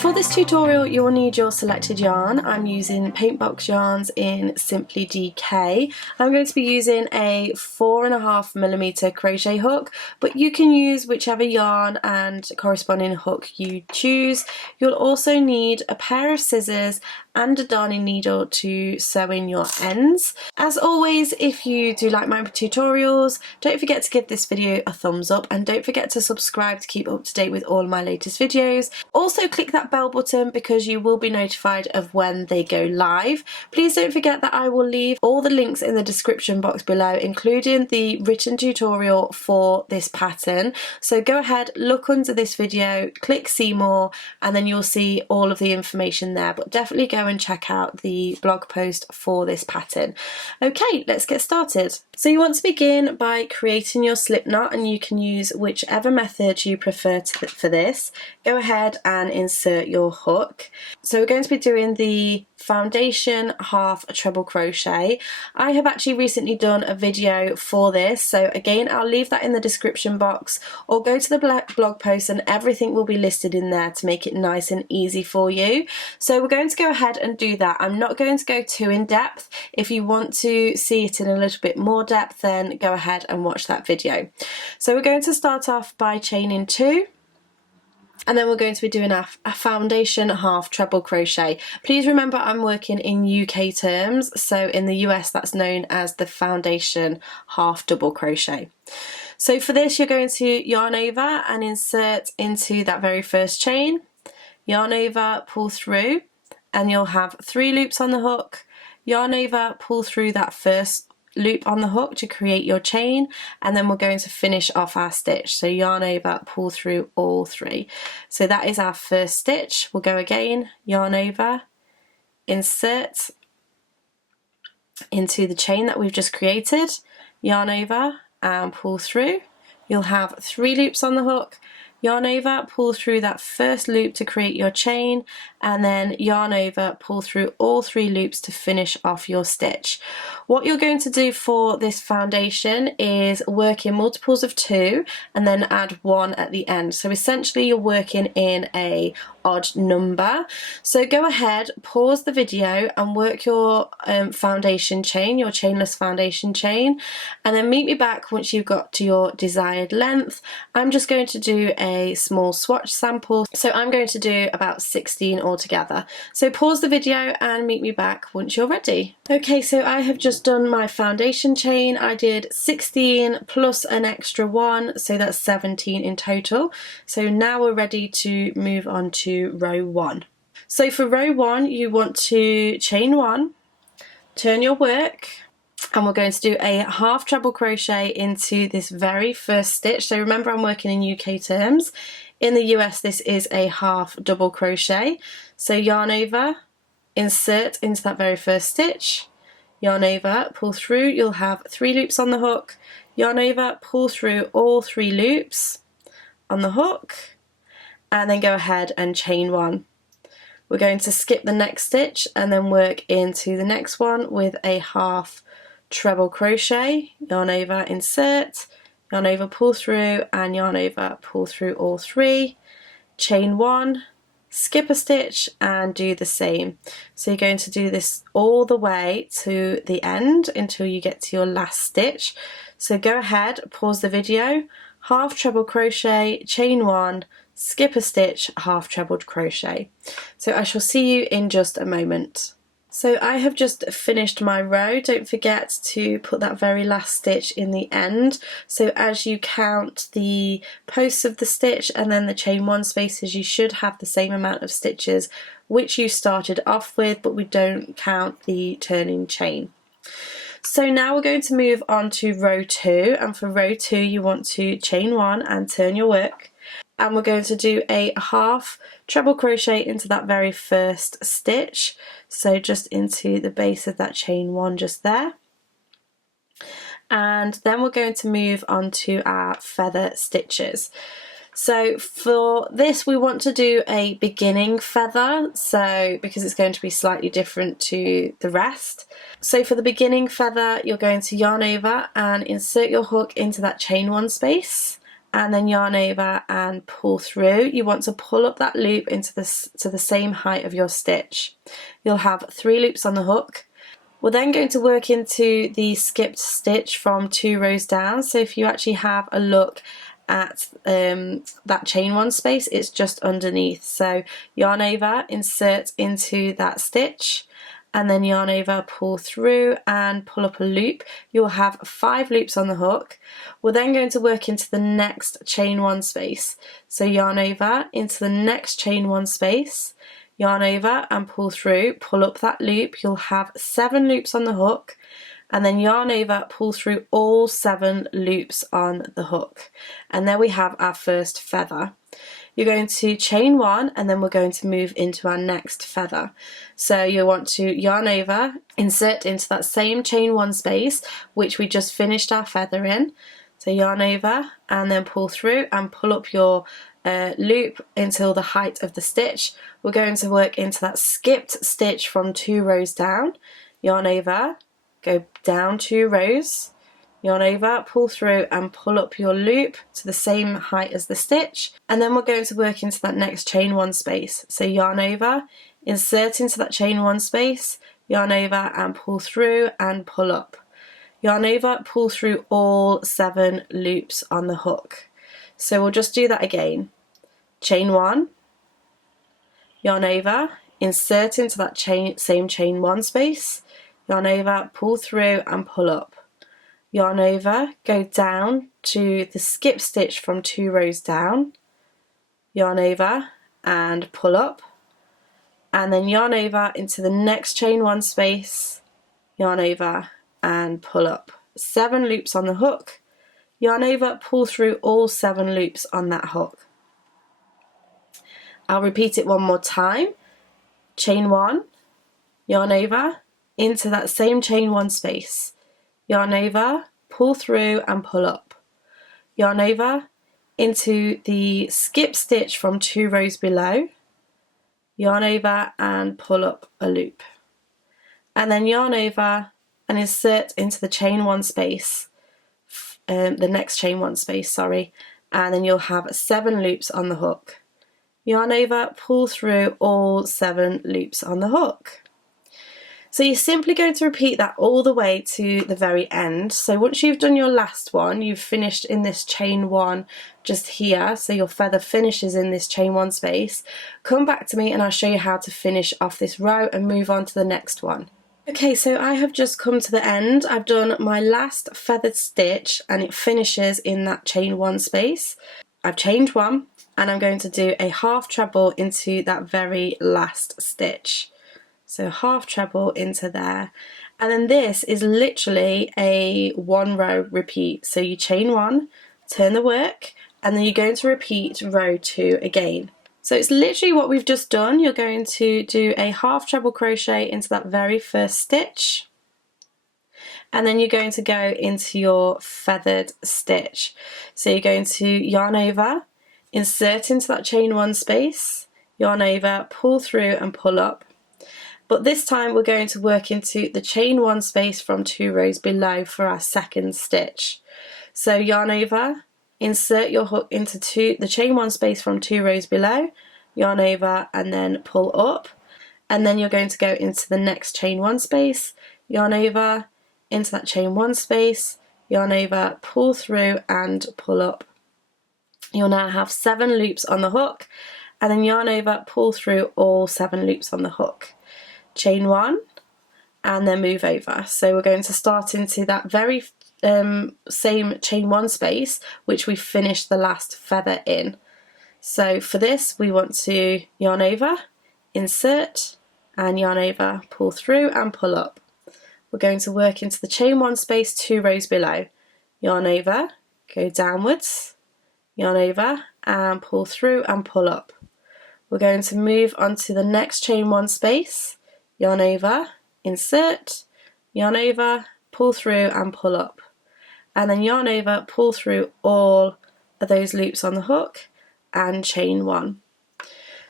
For this tutorial you will need your selected yarn. I'm using Paintbox yarns in Simply DK. I'm going to be using a 4.5mm crochet hook, but you can use whichever yarn and corresponding hook you choose. You'll also need a pair of scissors and a darning needle to sew in your ends. As always, if you do like my tutorials, don't forget to give this video a thumbs up and don't forget to subscribe to keep up to date with all my latest videos. Also click that bell button because you will be notified of when they go live. Please don't forget that I will leave all the links in the description box below, including the written tutorial for this pattern. So go ahead, look under this video, click see more, and then you'll see all of the information there, but definitely go and check out the blog post for this pattern. Okay, let's get started. So you want to begin by creating your slip knot, and you can use whichever method you prefer for this. Go ahead and insert your hook. So we're going to be doing the foundation half treble crochet. I have actually recently done a video for this, so again I'll leave that in the description box, or go to the blog post and everything will be listed in there to make it nice and easy for you. So we're going to go ahead and do that. I'm not going to go too in depth. If you want to see it in a little bit more depth, then go ahead and watch that video. So we're going to start off by chaining 2. And then we're going to be doing a foundation half treble crochet. Please remember I'm working in UK terms, so in the US that's known as the foundation half double crochet. So for this you're going to yarn over and insert into that very first chain, yarn over, pull through, and you'll have 3 loops on the hook, yarn over, pull through that first loop on the hook to create your chain, and then we're going to finish off our stitch. So yarn over, pull through all 3. So that is our first stitch. We'll go again, yarn over, insert into the chain that we've just created, yarn over and pull through. You'll have 3 loops on the hook, yarn over, pull through that first loop to create your chain, and then yarn over, pull through all 3 loops to finish off your stitch. What you're going to do for this foundation is work in multiples of 2 and then add 1 at the end. So essentially you're working in a odd number. So go ahead, pause the video and work your foundation chain, your chainless foundation chain, and then meet me back once you've got to your desired length. I'm just going to do a small swatch sample, so I'm going to do about 16 altogether. So pause the video and meet me back once you're ready. Okay, so I have just done my foundation chain. I did 16 plus an extra 1, so that's 17 in total. So now we're ready to move on to row 1. So for row 1 you want to chain 1, turn your work, and we're going to do a half treble crochet into this very first stitch. So remember I'm working in UK terms. In the US this is a half double crochet. So yarn over, insert into that very first stitch, yarn over, pull through, you'll have 3 loops on the hook, yarn over, pull through all 3 loops on the hook, and then go ahead and chain 1. We're going to skip the next stitch and then work into the next one with a half treble crochet, yarn over, insert, yarn over, pull through, and yarn over, pull through all 3, chain 1, skip a stitch and do the same. So you're going to do this all the way to the end until you get to your last stitch. So go ahead, pause the video, half treble crochet, chain 1, skip a stitch, half treble crochet. So I shall see you in just a moment. So I have just finished my row. Don't forget to put that very last stitch in the end. So as you count the posts of the stitch and then the chain 1 spaces, you should have the same amount of stitches which you started off with, but we don't count the turning chain. So now we're going to move on to row 2, and for row 2 you want to chain 1 and turn your work, and we're going to do a half treble crochet into that very first stitch, so just into the base of that chain 1 just there, and then we're going to move on to our feather stitches. So for this we want to do a beginning feather, so because it's going to be slightly different to the rest. So for the beginning feather you're going to yarn over and insert your hook into that chain 1 space, and then yarn over and pull through. You want to pull up that loop into to the same height of your stitch. You'll have 3 loops on the hook. We're then going to work into the skipped stitch from 2 rows down. So if you actually have a look at that chain 1 space, it's just underneath. So yarn over, insert into that stitch, and then yarn over, pull through and pull up a loop. You'll have 5 loops on the hook. We're then going to work into the next chain 1 space. So yarn over into the next chain 1 space, yarn over and pull through, pull up that loop. You'll have 7 loops on the hook, and then yarn over, pull through all 7 loops on the hook. And there we have our first feather. You're going to chain 1, and then we're going to move into our next feather. So you want to yarn over, insert into that same chain 1 space which we just finished our feather in. So yarn over and then pull through and pull up your loop until the height of the stitch. We're going to work into that skipped stitch from 2 rows down. Yarn over, go down 2 rows, yarn over, pull through and pull up your loop to the same height as the stitch, and then we're going to work into that next chain 1 space. So yarn over, insert into that chain 1 space, yarn over and pull through and pull up. Yarn over, pull through all 7 loops on the hook. So we'll just do that again. Chain 1, yarn over, insert into that same chain 1 space, yarn over, pull through and pull up. Yarn over, go down to the skip stitch from 2 rows down, yarn over and pull up, and then yarn over into the next chain 1 space, yarn over and pull up. 7 loops on the hook, yarn over, pull through all 7 loops on that hook. I'll repeat it one more time. Chain 1, yarn over into that same chain 1 space, yarn over, pull through and pull up. Yarn over into the skip stitch from 2 rows below, yarn over and pull up a loop. And then yarn over and insert into the chain 1 space, the next chain 1 space, sorry, and then you'll have 7 loops on the hook. Yarn over, pull through all 7 loops on the hook. So you're simply going to repeat that all the way to the very end. So once you've done your last one, you've finished in this chain 1 just here, so your feather finishes in this chain 1 space, come back to me and I'll show you how to finish off this row and move on to the next one. Okay, so I have just come to the end. I've done my last feathered stitch and it finishes in that chain 1 space. I've chained 1 and I'm going to do a half treble into that very last stitch. So half treble into there, and then this is literally a 1 row repeat. So you chain 1, turn the work, and then you're going to repeat row 2 again. So it's literally what we've just done. You're going to do a half treble crochet into that very first stitch, and then you're going to go into your feathered stitch. So you're going to yarn over, insert into that chain 1 space, yarn over, pull through and pull up. But this time we're going to work into the chain 1 space from 2 rows below for our second stitch. So yarn over, insert your hook into the chain 1 space from 2 rows below, yarn over and then pull up, and then you're going to go into the next chain 1 space, yarn over, into that chain 1 space, yarn over, pull through and pull up. You'll now have 7 loops on the hook, and then yarn over, pull through all 7 loops on the hook. Chain 1 and then move over. So we're going to start into that very same chain 1 space which we finished the last feather in. So for this we want to yarn over, insert and yarn over, pull through and pull up. We're going to work into the chain 1 space 2 rows below, yarn over, go downwards, yarn over and pull through and pull up. We're going to move on to the next chain 1 space, yarn over, insert, yarn over, pull through and pull up, and then yarn over, pull through all of those loops on the hook and chain 1.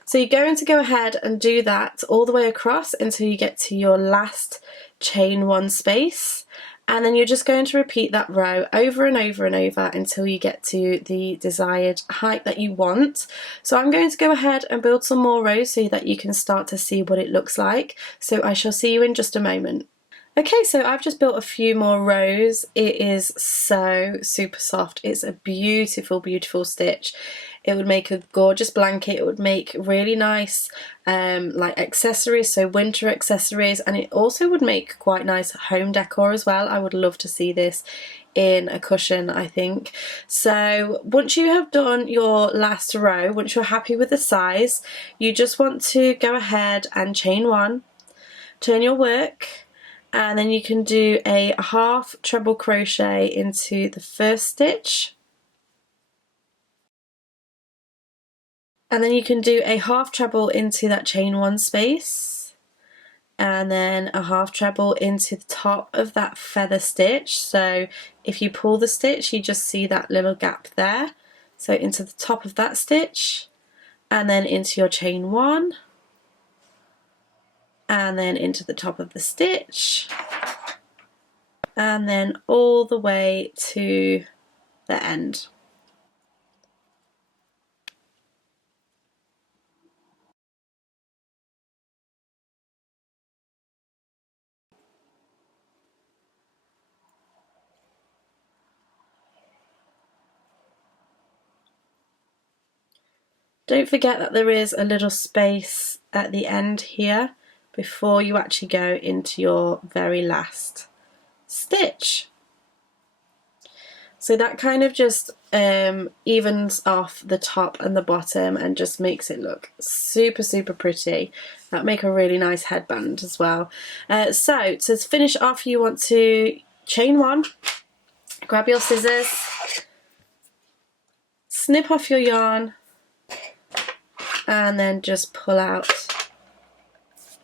So you're going to go ahead and do that all the way across until you get to your last chain 1 space, and then you're just going to repeat that row over and over and over until you get to the desired height that you want. So I'm going to go ahead and build some more rows so that you can start to see what it looks like. So I shall see you in just a moment. Okay, so I've just built a few more rows. It is so super soft. It's a beautiful, beautiful stitch. It would make a gorgeous blanket. It would make really nice like accessories, so winter accessories, and it also would make quite nice home decor as well. I would love to see this in a cushion, I think. So once you have done your last row, once you're happy with the size, you just want to go ahead and chain one, turn your work, and then you can do a half treble crochet into the first stitch, and then you can do a half treble into that chain one space, and then a half treble into the top of that feather stitch. So if you pull the stitch, you just see that little gap there. So into the top of that stitch, and then into your chain one, and then into the top of the stitch, and then all the way to the end. Don't forget that there is a little space at the end here before you actually go into your very last stitch. So that kind of just evens off the top and the bottom and just makes it look super, super pretty. That'll make a really nice headband as well. So to finish off, you want to chain one, grab your scissors, snip off your yarn, and then just pull out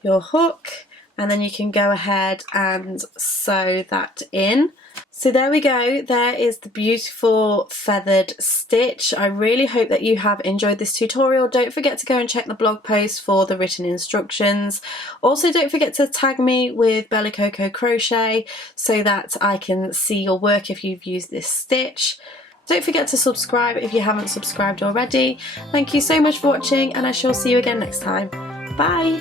your hook, and then you can go ahead and sew that in. So there we go, there is the beautiful feathered stitch. I really hope that you have enjoyed this tutorial. Don't forget to go and check the blog post for the written instructions. Also don't forget to tag me with Bella Coco Crochet so that I can see your work if you've used this stitch. Don't forget to subscribe if you haven't subscribed already. Thank you so much for watching, and I shall see you again next time. Bye!